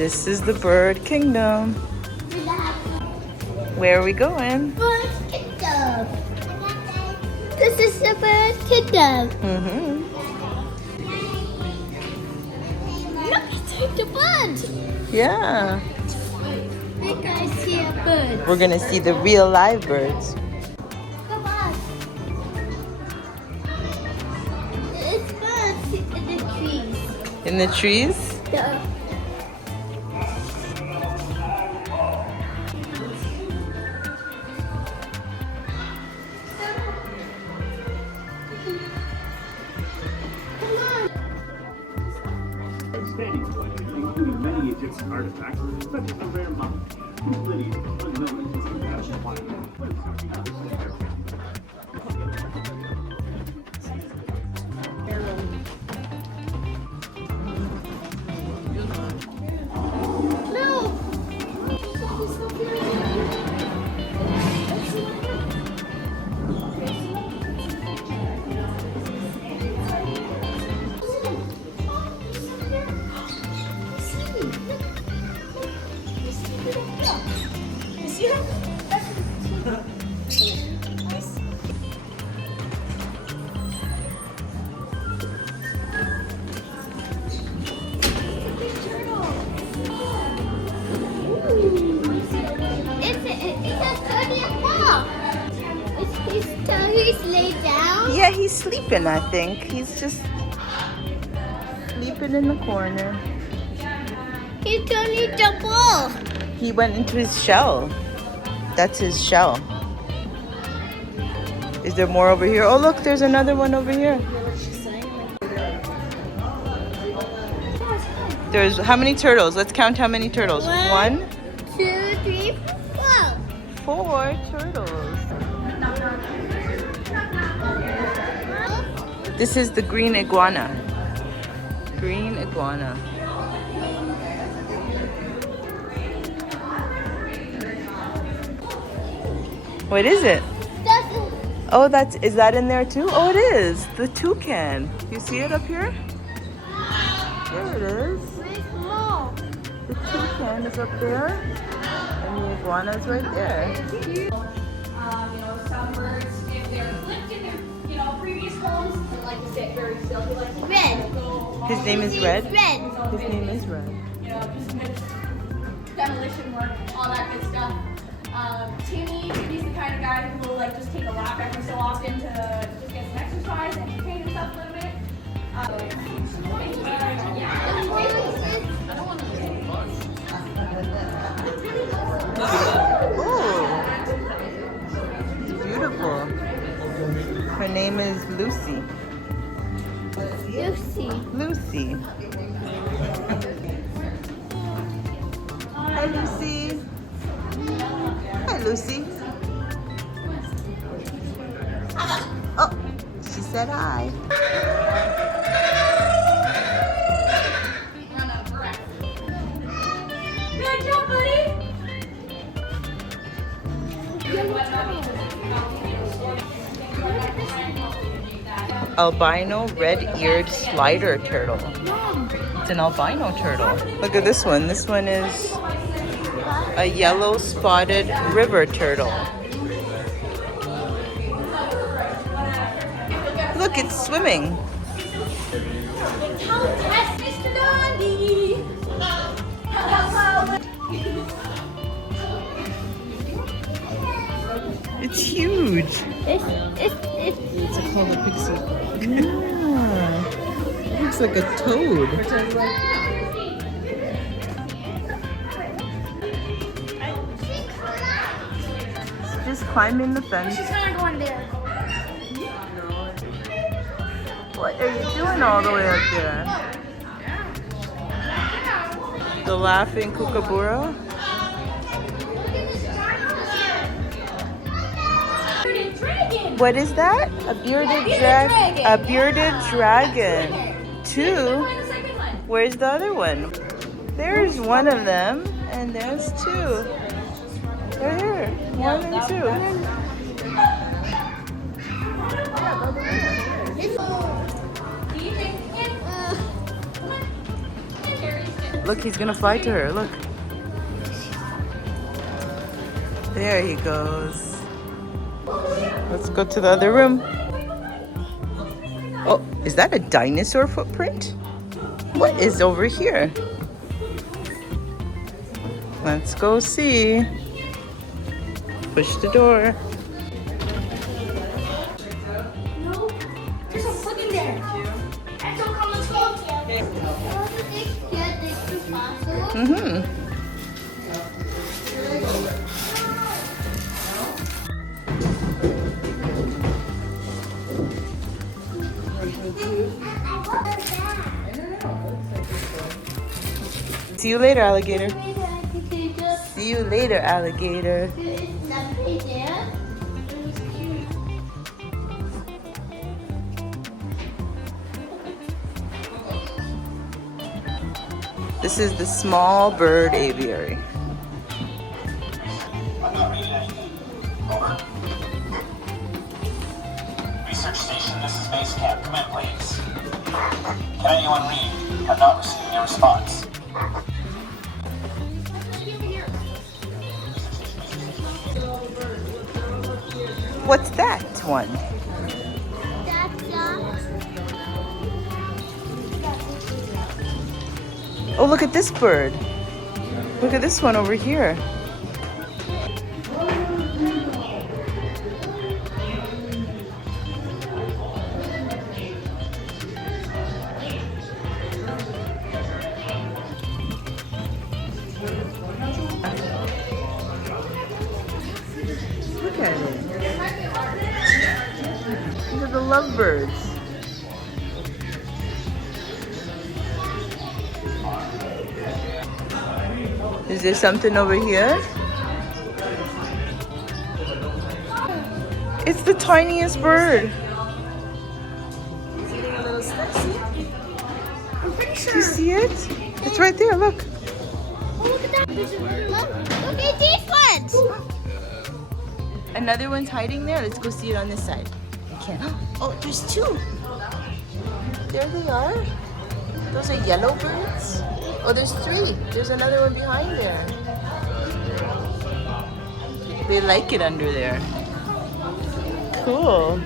This is the bird kingdom. Where are we going? Bird kingdom. This is the bird kingdom. Mm-hmm. Look, it's like the bird. Yeah. We guys see a bird. We're gonna see the real live birds. Come on. It's birds in the trees. In the trees? Yeah. Including many Egyptian artifacts, such as a rare mummy, whose lineage is unknown until the past He's laid down. Yeah, he's sleeping, I think. He's just sleeping in the corner. He's gonna eat the ball. He went into his shell. That's his shell. Is there more over here? Oh, look, there's another one over here. There's how many turtles? Let's count how many turtles. 1, 2, 3, 4. 4 turtles. This is the green iguana. Green iguana. What is it? Oh, is that in there too? Oh, it is. The toucan. You see it up here? There it is. The toucan is up there. And the iguana is right there. Some birds, if they're flipped in their, previous homes, they like to sit very still. They like to Red. His name is Red? Red. His name is Red. Just demolition work, all that good stuff. Timmy's the kind of guy who will just take a lap every so often to just get some exercise and entertain himself a little bit. Beautiful. Her name is Lucy. Lucy. Lucy. Hi, Lucy. Hi, Lucy. Oh, she said hi. Good job, buddy! Albino red-eared slider turtle. It's an albino turtle. Look at this one. This one is a yellow spotted river turtle. Look, it's swimming. Mr. Dundee! It's huge. It's called a pixie. Yeah. It looks like a toad. It's just climbing the fence. She's gonna go in there. What are you doing all the way up there? The laughing kookaburra? What is that? A bearded dragon. A bearded dragon. 2. Where's the other one? There's one of them, and there's 2. Right here. 1 and 2. Look, he's gonna fly to her. Look. There he goes. Let's go to the other room. Oh, is that a dinosaur footprint? What is over here? Let's go see. Push the door. No, there's a foot in there. I don't come and talk to you. Mm-hmm. See you later, alligator. See you later, alligator. This is the small bird aviary. I'm not reading anything. Over. Research station, this is base camp. Come in, please. Can anyone read? I'm not receiving a response. What's that one? Oh, look at this bird. Look at this one over here. Look at it. These are the lovebirds. Is there something over here? It's the tiniest bird. It's eating a little spicy. I'm pretty sure. Do you see it? It's right there, look. Oh, look at that. There's another one. Look at these ones. Another one's hiding there. Let's go see it on this side. Can't. Oh, there's two. There they are. Those are yellow birds. Oh, there's three. There's another one behind there. They like it under there. Cool.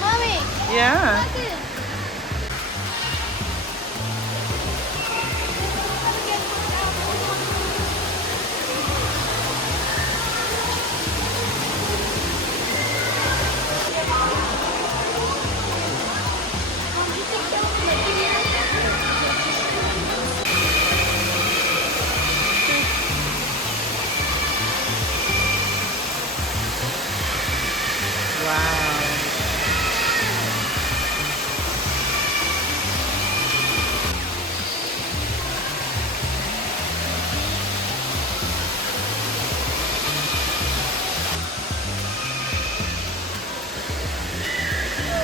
Mommy. Yeah. Look at Wow.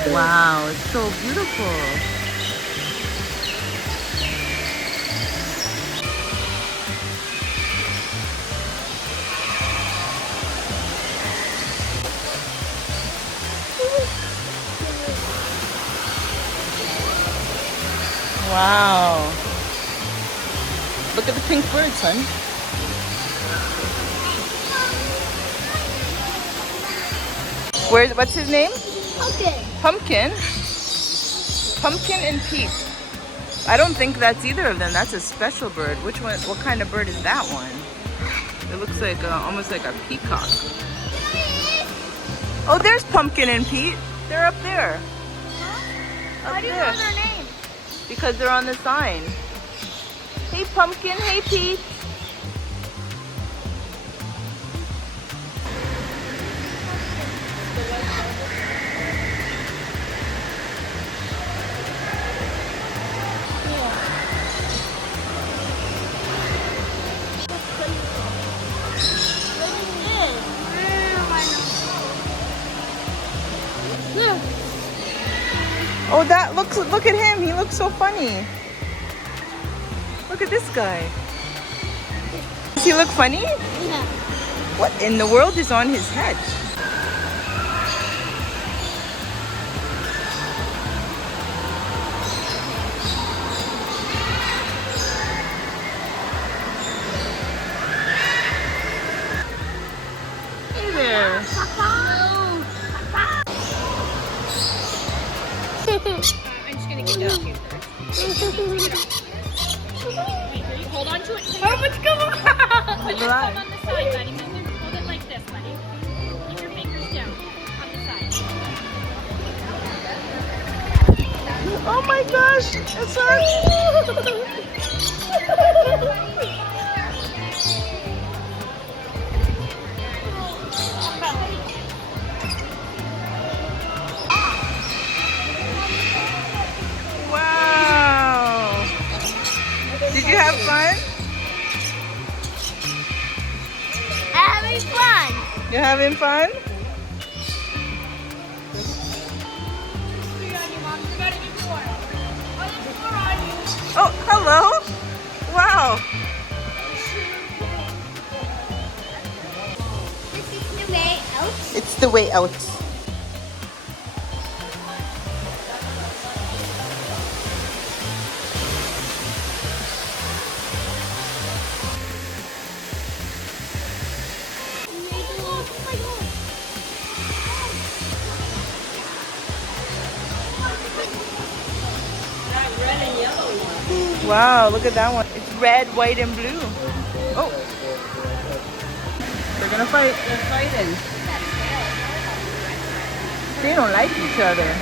Wow, it's so beautiful. Wow. Look at the pink bird, son. What's his name? Okay. Pumpkin. Pumpkin and Pete. I don't think that's either of them. That's a special bird. Which one? What kind of bird is that one? It looks like almost like a peacock. Oh, there's Pumpkin and Pete. They're up there. How Up do you there. know their name? Because they're on the sign. Hey, Pumpkin. Hey, Pete. Oh, that looks, look at him. He looks so funny. Look at this guy. Does he look funny? Yeah. What in the world is on his head? Hey there. I'm just gonna get it up here first. Hold on to it. Oh, it's coming out! Put your thumb on the side, buddy. Hold it like this, buddy. Keep your fingers down on the side. Oh my gosh, it's her. Wow. Did you have fun? Having fun. You're having fun? Oh, hello. Wow. This is the way out. It's the way out. Wow, look at that one. It's red, white, and blue. Oh. They're gonna fight. They're fighting. They don't like each other.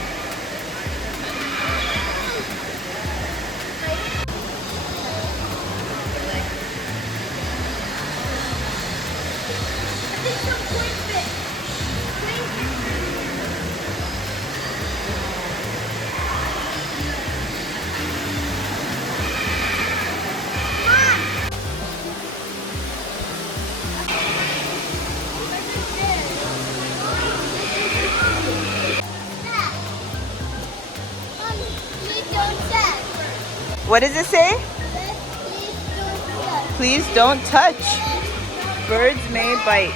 What does it say? Please don't touch. Birds may bite.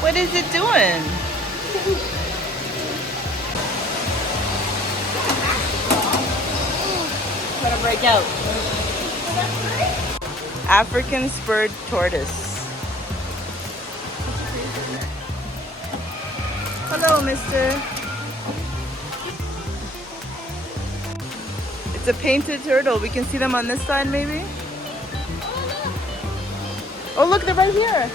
What is it doing? Let it break out. African spurred tortoise. Hello, mister. It's a painted turtle. We can see them on this side, maybe? Oh, look, they're right here.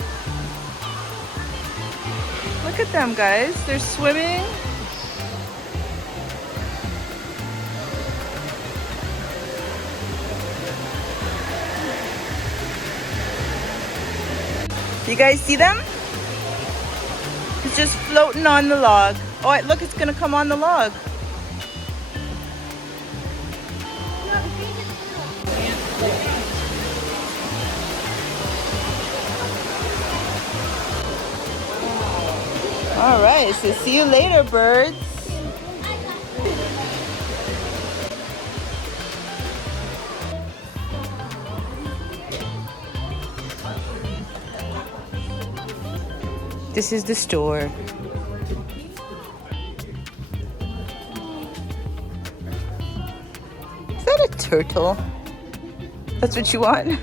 Look at them, guys. They're swimming. You guys see them? It's just floating on the log. Oh, look, it's gonna come on the log. All right, so see you later, birds. This is the store. Is that a turtle? That's what you want?